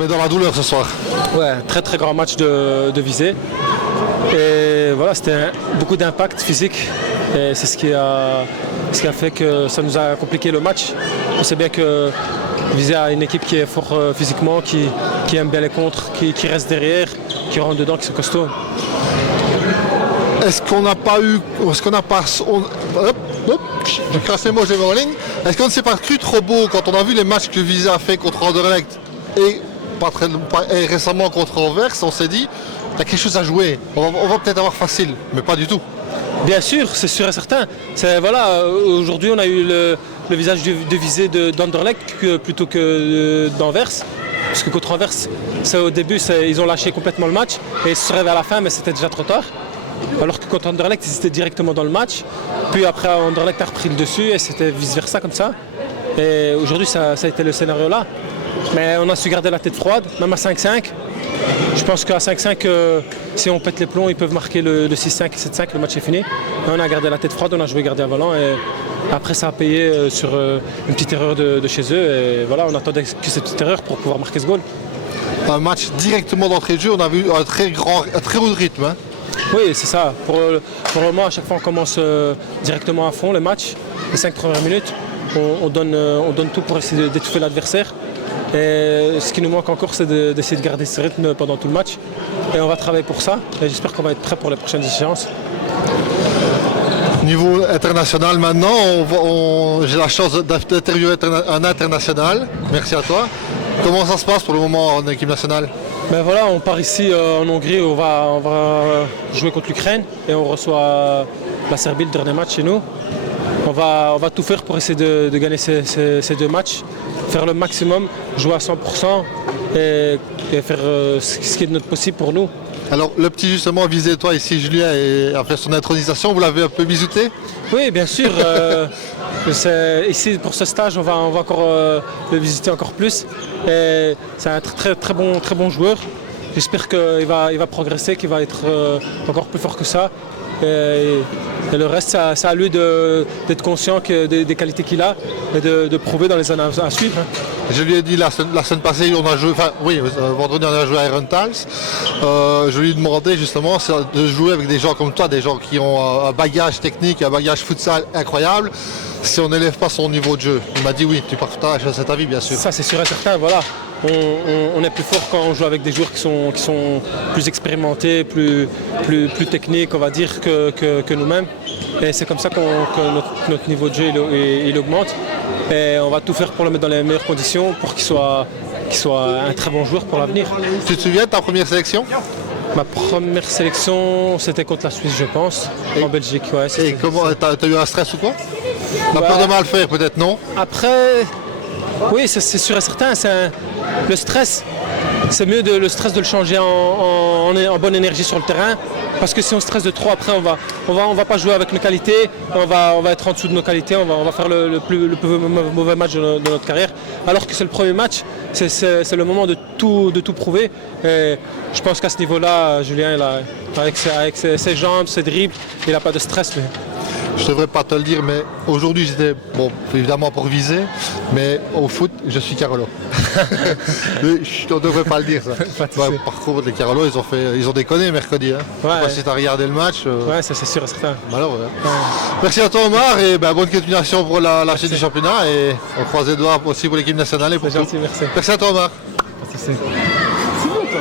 mais dans la douleur ce soir. Ouais, très très grand match de visée. Et voilà, c'était beaucoup d'impact physique. Et c'est ce qui a fait que ça nous a compliqué le match. On sait bien que Visé a une équipe qui est fort physiquement, qui aime bien les contres, qui reste derrière, qui rentre dedans, qui sont costauds. Est-ce qu'on n'a pas eu. Est-ce qu'on n'a pas. Je crache les mots, j'ai en ligne. Est-ce qu'on ne s'est pas cru trop beau quand on a vu les matchs que Visé a fait contre Anderlecht et récemment contre Anvers? On s'est dit, il y a quelque chose à jouer. On va peut-être avoir facile, mais pas du tout. Bien sûr, c'est sûr et certain. Voilà, aujourd'hui, on a eu le visage de Visé d'Anderlecht plutôt que d'Anvers. Parce que contre Anvers, au début, ils ont lâché complètement le match et ils se seraient vers la fin, mais c'était déjà trop tard. Alors que contre Anderlecht, ils étaient directement dans le match. Puis après, Anderlecht a repris le dessus et c'était vice-versa comme ça. Et aujourd'hui, ça a été le scénario là. Mais on a su garder la tête froide, même à 5-5. Je pense qu'à 5-5, si on pète les plombs, ils peuvent marquer le 6-5 et 7-5, le match est fini. Mais on a gardé la tête froide, on a joué gardien volant et après ça a payé sur une petite erreur de chez eux. Et voilà, on attendait que cette petite erreur pour pouvoir marquer ce goal. Un match directement d'entrée de jeu, on a vu un très haut rythme. Hein. Oui, c'est ça. Pour le moment, à chaque fois, on commence directement à fond les matchs. Les 5 premières minutes, on donne tout pour essayer d'étouffer l'adversaire. Et ce qui nous manque encore, c'est d'essayer de garder ce rythme pendant tout le match. Et on va travailler pour ça. Et j'espère qu'on va être prêt pour les prochaines échéances. Niveau international maintenant, j'ai la chance d'interviewer un international. Merci à toi. Comment ça se passe pour le moment en équipe nationale? Ben voilà, on part ici en Hongrie, on va jouer contre l'Ukraine et on reçoit la Serbie, le dernier match chez nous. On va tout faire pour essayer de gagner ces deux matchs, faire le maximum, jouer à 100% et faire ce qui est de notre possible pour nous. Alors le petit justement Visé, toi ici Julien a fait son intronisation, vous l'avez un peu bisouté? Oui bien sûr, ici pour ce stage on va encore le visiter encore plus. Et c'est un très bon joueur. J'espère qu'il va progresser, qu'il va être encore plus fort que ça. Et le reste, c'est à lui d'être conscient des qualités qu'il a et de prouver dans les années à suivre. Je lui ai dit la semaine passée, on a joué, vendredi on a joué à Herentals. Je lui ai demandé justement de jouer avec des gens comme toi, des gens qui ont un bagage technique, un bagage futsal incroyable, si on n'élève pas son niveau de jeu. Il m'a dit oui, tu partages cet avis bien sûr. Ça c'est sûr et certain, voilà. On est plus fort quand on joue avec des joueurs qui sont plus expérimentés, plus techniques, on va dire, que nous-mêmes. Et c'est comme ça que notre niveau de jeu il augmente. Et on va tout faire pour le mettre dans les meilleures conditions pour qu'il soit un très bon joueur pour l'avenir. Tu te souviens de ta première sélection? Ma première sélection, c'était contre la Suisse, je pense, en Belgique. Ouais, et comment, t'as eu un stress ou quoi? T'as peur de mal faire peut-être, non? Après, oui, c'est sûr et certain. Le stress, c'est mieux le stress de le changer en bonne énergie sur le terrain. Parce que si on stresse de trop, après on va pas jouer avec nos qualités, on va être en dessous de nos qualités, on va faire le plus mauvais match de notre carrière. Alors que c'est le premier match, c'est le moment de tout prouver. Et je pense qu'à ce niveau-là, Julien, avec ses jambes, ses dribbles, il n'a pas de stress. Lui. Je ne devrais pas te le dire, mais aujourd'hui j'étais, évidemment pour viser, mais au foot, je suis Carolo. Je ne devrais pas le dire ça. Par contre, les Carolo, ils ont déconné mercredi. Hein. Ouais. Je sais pas si tu as regardé le match. Ouais, ça c'est sûr et certain. Malheureux. Hein. Ouais. Merci à toi Omar et bonne continuation pour la suite du championnat et on croise les doigts aussi pour l'équipe nationale et pour tout. Gentil, merci. Merci à toi Omar. Merci. C'est bon, toi.